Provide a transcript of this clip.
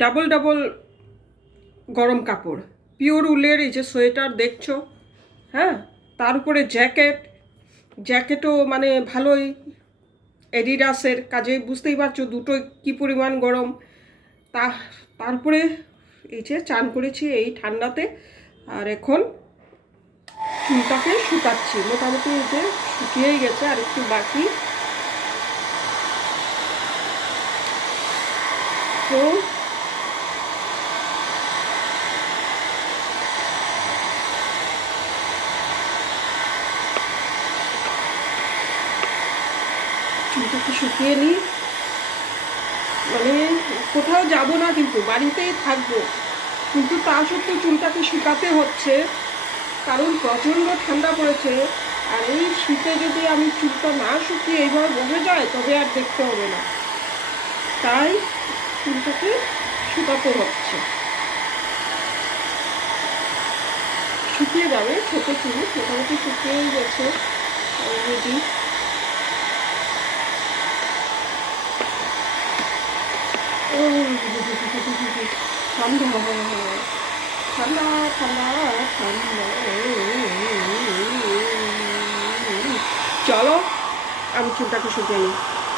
Double double গরম কাপড়, pure উলের এই যে সোয়েটার দেখছো, হ্যাঁ, তার উপরে জ্যাকেটও মানে ভালোই এডিডাসের, কাজে বুঝতেই পারছো দুটো কি পরিমাণ গরম। তারপরে এই যে চান করেছি এই ঠান্ডাতে, আর এখন চুলটাকে শুকাচ্ছি। মোটামুটি এই যে শুকিয়েই গেছে, আর একটু বাকি। তো চুলটাকে শুকিয়ে নিই, মানে কোথাও যাব না, কিন্তু বাড়িতেই থাকবো, কিন্তু তা সত্ত্বেও চুলটাকে শুকাতে হচ্ছে, কারণ প্রচণ্ড ঠান্ডা পড়েছে। আর এই শীতে যদি আমি চুলটা না শুকিয়ে এইভাবে বসে যায়, তবে আর দেখতে হবে না, তাই চুলটাকে শুকাতে হচ্ছে। শুকিয়ে যাবে, ছোট চুল মোটামুটি শুকিয়েই গেছে অলরেডি। ঠান্ডা ঠান্ডা ঠান্ডা ঠান্ডা। চলো আমি চুলটাকে শুকিয়ে নিই।